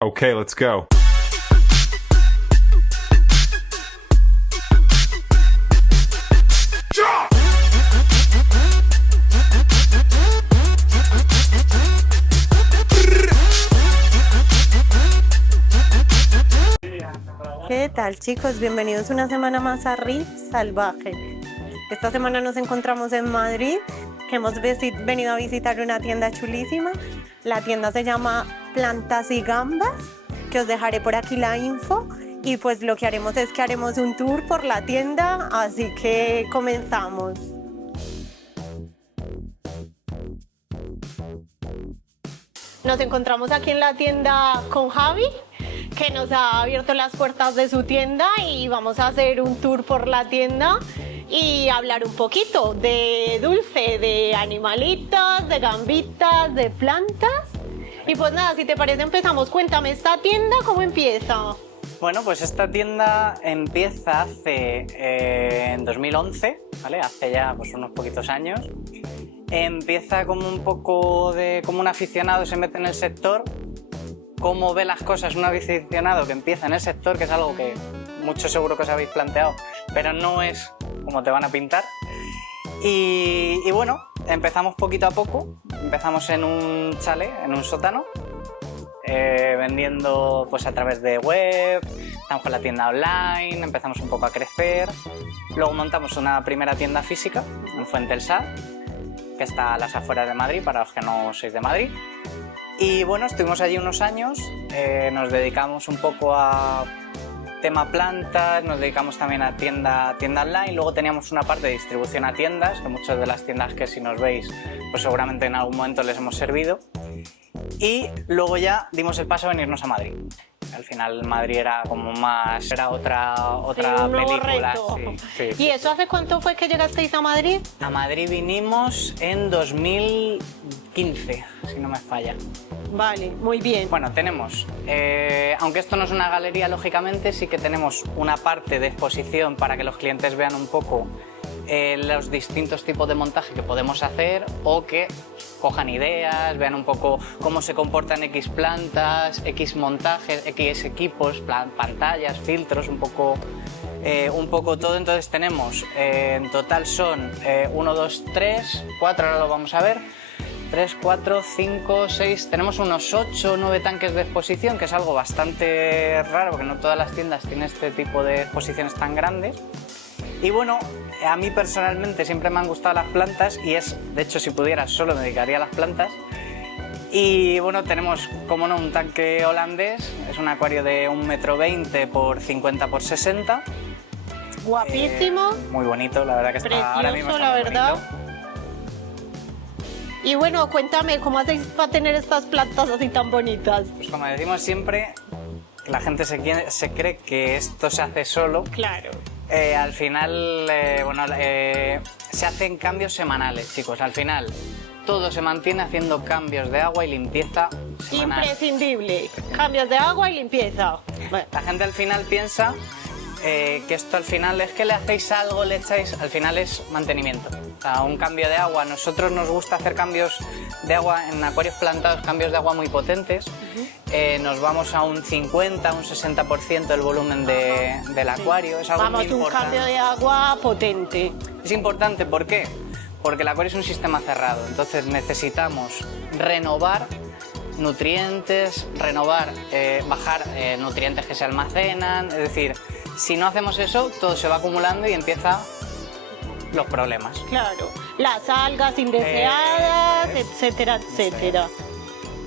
Okay, let's go. ¿Qué tal, chicos? Bienvenidos una semana más a Riff Salvaje. Esta semana nos encontramos en Madrid, que hemos venido a visitar una tienda chulísima. La tienda se llama Plantas y Gambas, que os dejaré por aquí la info. Y pues lo que haremos es que haremos un tour por la tienda, así que comenzamos. Nos encontramos aquí en la tienda con Javi, que nos ha abierto las puertas de su tienda y vamos a hacer un tour por la tienda y hablar un poquito de dulce, de animalitos, de gambitas, de plantas. Y pues nada, si te parece empezamos. Cuéntame, ¿esta tienda cómo empieza? Bueno, pues esta tienda empieza en 2011, ¿vale? Hace ya pues, unos poquitos años. Empieza como un poco como un aficionado se mete en el sector. Cómo ve las cosas un aficionado que empieza en el sector, que es algo que muchos seguro que os habéis planteado, pero no es como te van a pintar. Y bueno, empezamos poquito a poco, empezamos en un chalet, en un sótano, vendiendo pues a través de web, estamos con la tienda online, empezamos un poco a crecer, luego montamos una primera tienda física en Fuente del Sar, que está a las afueras de Madrid, para los que no sois de Madrid. Y bueno, estuvimos allí unos años, nos dedicamos un poco a tema plantas, nos dedicamos también a tienda online, luego teníamos una parte de distribución a tiendas, que muchas de las tiendas que si nos veis, pues seguramente en algún momento les hemos servido. Y luego ya dimos el paso a venirnos a Madrid. Al final Madrid era como más, era otra película. Sí. ¿Y eso hace cuánto fue que llegasteis a Madrid? A Madrid vinimos en 2015, si no me falla. Vale, muy bien. Bueno, tenemos, aunque esto no es una galería, lógicamente, sí que tenemos una parte de exposición para que los clientes vean un poco los distintos tipos de montaje que podemos hacer o que cojan ideas, vean un poco cómo se comportan X plantas, X montajes, X equipos, pantallas, filtros, un poco todo. Entonces tenemos, en total son 1, 2, 3, 4, ahora lo vamos a ver, 3, 4, 5, 6, tenemos unos 8 o 9 tanques de exposición, que es algo bastante raro porque no todas las tiendas tienen este tipo de exposiciones tan grandes. Y bueno, a mí personalmente siempre me han gustado las plantas y de hecho si pudiera solo me dedicaría a las plantas. Y bueno, tenemos como no un tanque holandés, es un acuario de 1,20 m por 50 por 60. Guapísimo. Muy bonito, la verdad que está precioso, ahora mismo está la muy verdad. bonito. Y bueno, cuéntame, ¿cómo hacéis para tener estas plantas así tan bonitas? Pues como decimos siempre, la gente se cree que esto se hace solo. Claro. Al final, se hacen cambios semanales, chicos. Al final, todo se mantiene haciendo cambios de agua y limpieza semanal. Imprescindible. Cambios de agua y limpieza. Bueno. La gente al final piensa que esto al final es que le hacéis algo, le echáis, al final es mantenimiento. O sea, un cambio de agua. A nosotros nos gusta hacer cambios de agua en acuarios plantados, cambios de agua muy potentes. Nos vamos a un 50, un 60% del volumen del acuario. Es algo muy importante. Un cambio de agua potente. Es importante, ¿por qué? Porque el acuario es un sistema cerrado, entonces necesitamos renovar nutrientes, bajar nutrientes que se almacenan, es decir, si no hacemos eso, todo se va acumulando y empiezan los problemas. Claro, las algas indeseadas, etcétera, etcétera.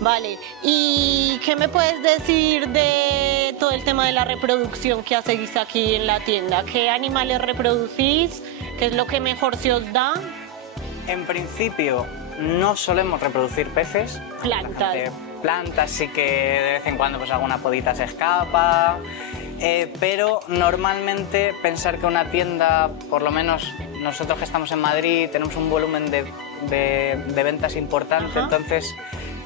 Vale, ¿y qué me puedes decir de todo el tema de la reproducción que hacéis aquí en la tienda? ¿Qué animales reproducís? ¿Qué es lo que mejor se os da? En principio no solemos reproducir peces. Plantas. Plantas sí que de vez en cuando pues alguna podita se escapa, pero normalmente pensar que una tienda, por lo menos nosotros que estamos en Madrid, tenemos un volumen de ventas importante. Ajá. Entonces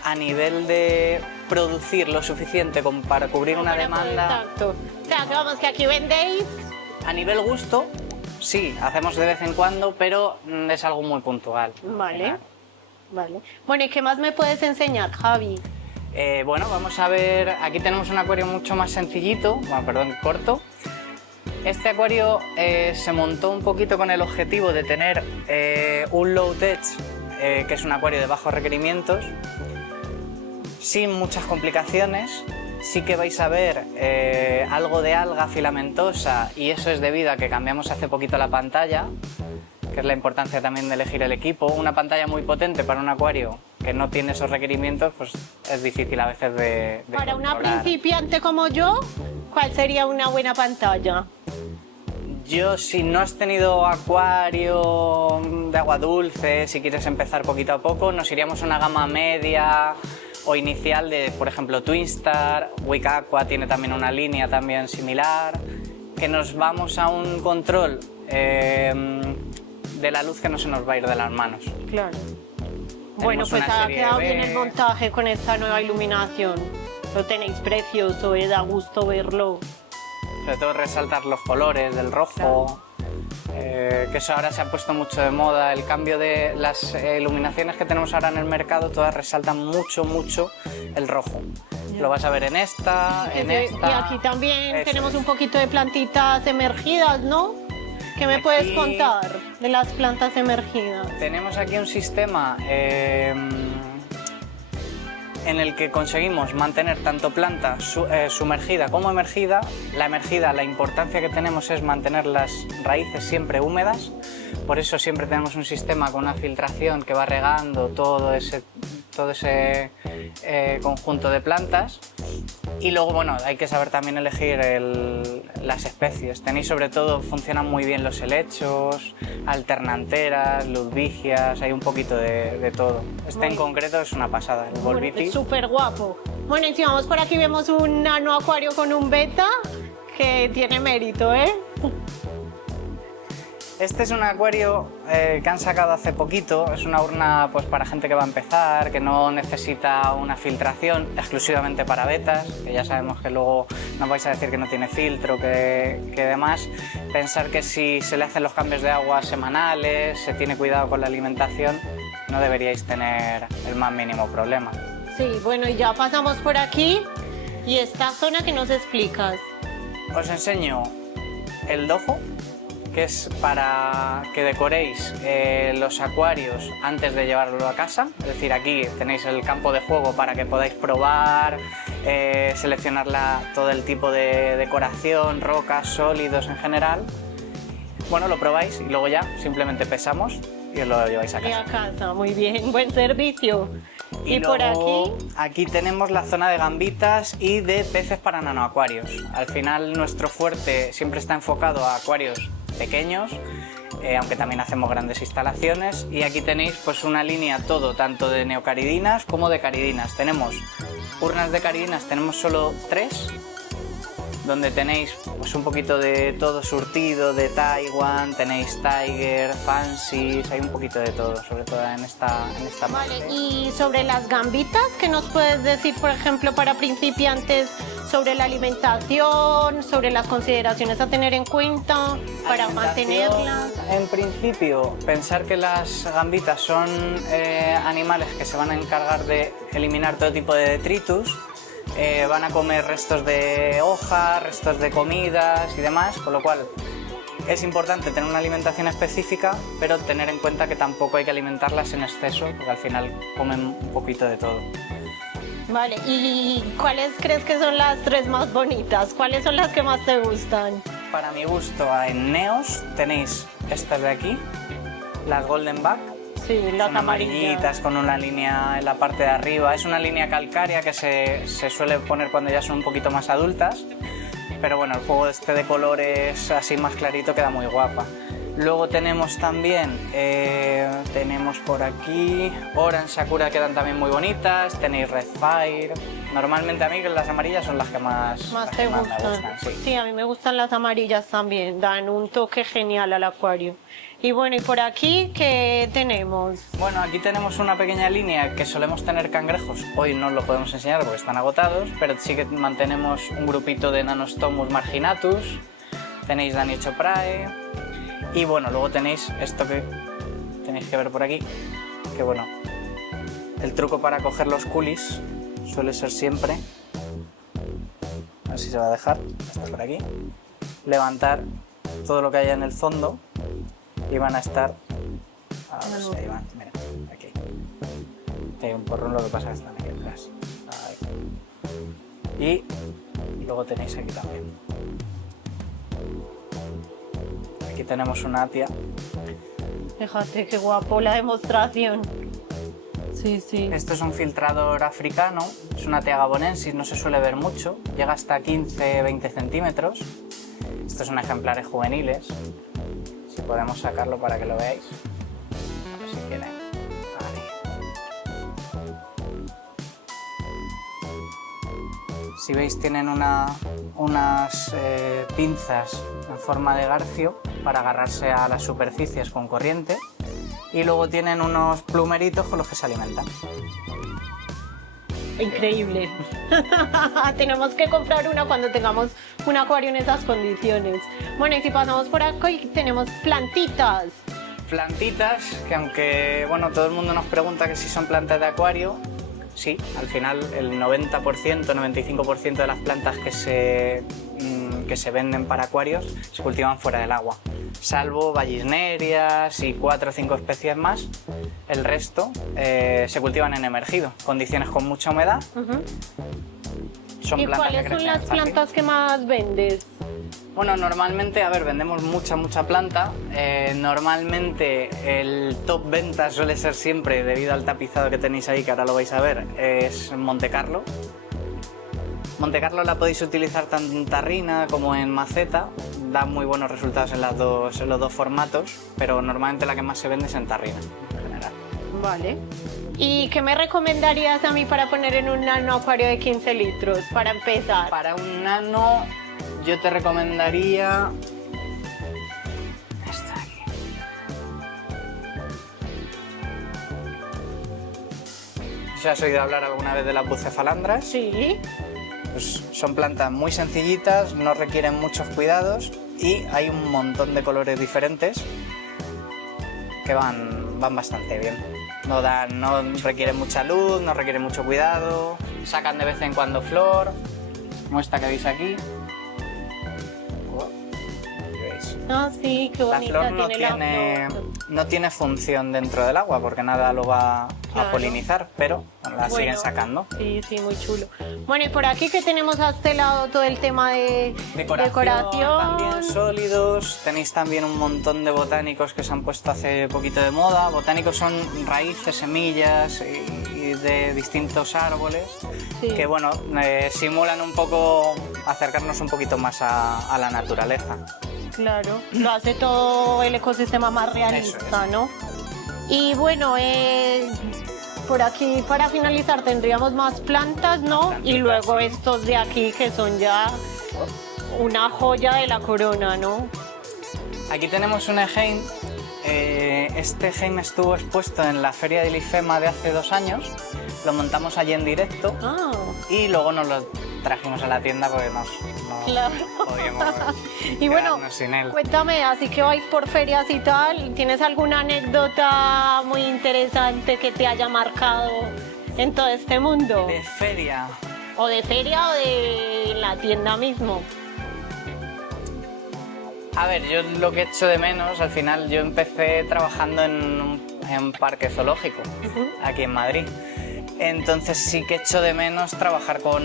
a nivel de producir lo suficiente como para cubrir una demanda. Exacto. O sea, que vamos, que aquí vendéis. A nivel gusto, sí, hacemos de vez en cuando, pero es algo muy puntual. Vale. Vale. Bueno, ¿y qué más me puedes enseñar, Javi? Bueno, vamos a ver, aquí tenemos un acuario mucho más sencillito, bueno, perdón, corto. Este acuario se montó un poquito con el objetivo de tener un low tech, que es un acuario de bajos requerimientos, sin muchas complicaciones. Sí que vais a ver algo de alga filamentosa, y eso es debido a que cambiamos hace poquito la pantalla, que es la importancia también de elegir el equipo. Una pantalla muy potente para un acuario que no tiene esos requerimientos, pues es difícil a veces de Para una controlar. principiante como yo, ¿cuál sería una buena pantalla? Yo, si no has tenido acuario de agua dulce, si quieres empezar poquito a poco, nos iríamos a una gama media o inicial de, por ejemplo, Twinstar. Wick Aqua tiene también una línea también similar, que nos vamos a un control de la luz que no se nos va a ir de las manos. Claro. Bueno, pues una ha serie quedado B. bien el montaje con esta nueva iluminación. Lo tenéis precioso, da gusto verlo. Sobre todo resaltar los colores del rojo, que eso ahora se ha puesto mucho de moda. El cambio de las iluminaciones que tenemos ahora en el mercado, todas resaltan mucho, mucho el rojo. Lo vas a ver en esta, en esta. Y aquí también Eso tenemos es. un poquito de plantitas emergidas, ¿no? ¿Qué me puedes Aquí- contar de las plantas emergidas? Tenemos aquí un sistema en el que conseguimos mantener tanto planta sumergida como emergida. La emergida, la importancia que tenemos es mantener las raíces siempre húmedas, por eso siempre tenemos un sistema con una filtración que va regando todo ese conjunto de plantas. Y luego, bueno, hay que saber también elegir las especies. Tenéis, sobre todo, funcionan muy bien los helechos, alternanteras, ludvigias, hay un poquito de todo. Este en concreto es una pasada, el Bueno, Volvitis. es súper guapo. Bueno, y si vamos por aquí vemos un nano acuario con un beta que tiene mérito, ¿eh? Este es un acuario que han sacado hace poquito, es una urna pues para gente que va a empezar, que no necesita una filtración, exclusivamente para betas, que ya sabemos que luego nos vais a decir que no tiene filtro, que demás. Pensar que si se le hacen los cambios de agua semanales, se tiene cuidado con la alimentación, no deberíais tener el más mínimo problema. Sí, bueno, y ya pasamos por aquí. ¿Y esta zona que nos explicas? Os enseño el dofo, que es para que decoréis los acuarios antes de llevarlo a casa. Es decir, aquí tenéis el campo de juego para que podáis probar, seleccionar todo el tipo de decoración, rocas, sólidos en general. Bueno, lo probáis y luego ya simplemente pesamos y os lo lleváis a Y casa. a casa, muy bien, buen servicio. Y por luego, aquí, aquí tenemos la zona de gambitas y de peces para nanoacuarios. Al final nuestro fuerte siempre está enfocado a acuarios pequeños, aunque también hacemos grandes instalaciones. Y aquí tenéis pues una línea todo, tanto de neocaridinas como de caridinas. Tenemos urnas de caridinas, tenemos solo 3, donde tenéis pues un poquito de todo surtido, de Taiwan, tenéis Tiger, Fancies, hay un poquito de todo, sobre todo en esta vale, parte. y sobre las gambitas, ¿qué nos puedes decir, por ejemplo, para principiantes, sobre la alimentación, sobre las consideraciones a tener en cuenta para mantenerlas? En principio, pensar que las gambitas son animales que se van a encargar de eliminar todo tipo de detritus. Van a comer restos de hoja, restos de comidas y demás, con lo cual es importante tener una alimentación específica, pero tener en cuenta que tampoco hay que alimentarlas en exceso, porque al final comen un poquito de todo. Vale, ¿y cuáles crees que son las 3 más bonitas? ¿Cuáles son las que más te gustan? Para mi gusto, en Neos tenéis estas de aquí, las Golden Back. Sí, las Son amarillitas con una línea en la parte de arriba. Es una línea calcárea que se suele poner cuando ya son un poquito más adultas. Pero bueno, el juego este de colores así más clarito queda muy guapa. Luego tenemos también, tenemos por aquí, Orange Sakura quedan también muy bonitas. Tenéis Red Fire. Normalmente a mí las amarillas son las que más te me gustan. sí. Sí, a mí me gustan las amarillas también, dan un toque genial al acuario. Y bueno, y por aquí, ¿qué tenemos? Bueno, aquí tenemos una pequeña línea que solemos tener cangrejos. Hoy no lo podemos enseñar porque están agotados, pero sí que mantenemos un grupito de Nanostomus marginatus. Tenéis Daniochoprae. Y bueno, luego tenéis esto que tenéis que ver por aquí, que bueno, el truco para coger los culis suele ser siempre, a ver si se va a dejar, está por aquí, levantar todo lo que haya en el fondo y van a estar, a ver si ahí van, mira, aquí. Hay un porrón, lo que pasa es que están aquí atrás. Ahí. Y luego tenéis aquí también. Aquí tenemos una apia. Fíjate qué guapo la demostración. Sí, sí. Esto es un filtrador africano, es una Thea gabonensis, no se suele ver mucho, llega hasta 15-20 centímetros. Estos son ejemplares juveniles, si podemos sacarlo para que lo veáis. A ver si quieren. Si veis, tienen unas pinzas en forma de garfio para agarrarse a las superficies con corriente y luego tienen unos plumeritos con los que se alimentan. Increíble. Tenemos que comprar una cuando tengamos un acuario en esas condiciones. Bueno, y si pasamos por aquí tenemos plantitas. Plantitas que, aunque bueno, todo el mundo nos pregunta que si son plantas de acuario, sí, al final el 90%, 95% de las plantas que se venden para acuarios se cultivan fuera del agua, salvo vallisnerias y 4 o 5 especies más. El resto se cultivan en emergido, condiciones con mucha humedad. Son ¿Y plantas cuáles que son crecen las fácil. plantas que más vendes? Bueno, normalmente, a ver, vendemos mucha planta. Normalmente el top venta suele ser siempre, debido al tapizado que tenéis ahí, que ahora lo vais a ver, es Monte Carlo. Monte Carlo la podéis utilizar tanto en tarrina como en maceta, da muy buenos resultados en los dos formatos, pero normalmente la que más se vende es en tarrina, en general. Vale. ¿Y qué me recomendarías a mí para poner en un nano acuario de 15 litros, para empezar? Para un nano, yo te recomendaría... Esta aquí. ¿Se has oído hablar alguna vez de las bucefalandras? Sí. Pues son plantas muy sencillitas, no requieren muchos cuidados y hay un montón de colores diferentes que van bastante bien. No requieren mucha luz, no requieren mucho cuidado, sacan de vez en cuando flor, como esta que veis aquí. ¿Veis? Ah, sí, qué La bonita flor tiene la flor. no tiene función dentro del agua porque nada lo va Claro. a polinizar, pero la siguen sacando. Sí, sí, muy chulo. Bueno, y por aquí que tenemos a este lado todo el tema de Decoración, también sólidos. Tenéis también un montón de botánicos que se han puesto hace poquito de moda. Botánicos son raíces, semillas y de distintos árboles Sí. que, bueno, simulan un poco, acercarnos un poquito más a la naturaleza. Claro, lo hace todo el ecosistema más realista, ¿no? Y bueno, por aquí para finalizar tendríamos más plantas, ¿no? Plantitas, Y luego sí. estos de aquí que son ya una joya de la corona, ¿no? Aquí tenemos un Egein. Este Egein estuvo expuesto en la feria del IFEMA de hace 2 años. Lo montamos allí en directo Ah, y luego nos lo trajimos a la tienda porque no claro. podíamos Y bueno, quedarnos sin él. cuéntame, así que vais por ferias y tal, ¿tienes alguna anécdota muy interesante que te haya marcado en todo este mundo? De feria. ¿O de feria o de la tienda mismo? A ver, yo lo que echo de menos, al final yo empecé trabajando en un parque zoológico, aquí en Madrid. Entonces sí que echo de menos trabajar con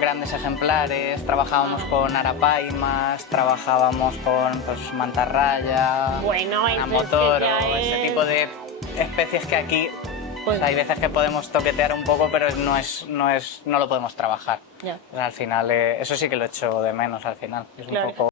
grandes ejemplares, trabajábamos con arapaimas, trabajábamos con pues, mantarraya, Bueno, eso es que amotoro, ya ese es- tipo de especies que aquí Pues- o sea, hay veces que podemos toquetear un poco, pero no lo podemos trabajar. Ya. Al final, eso sí que lo echo de menos al final. Es Claro. un poco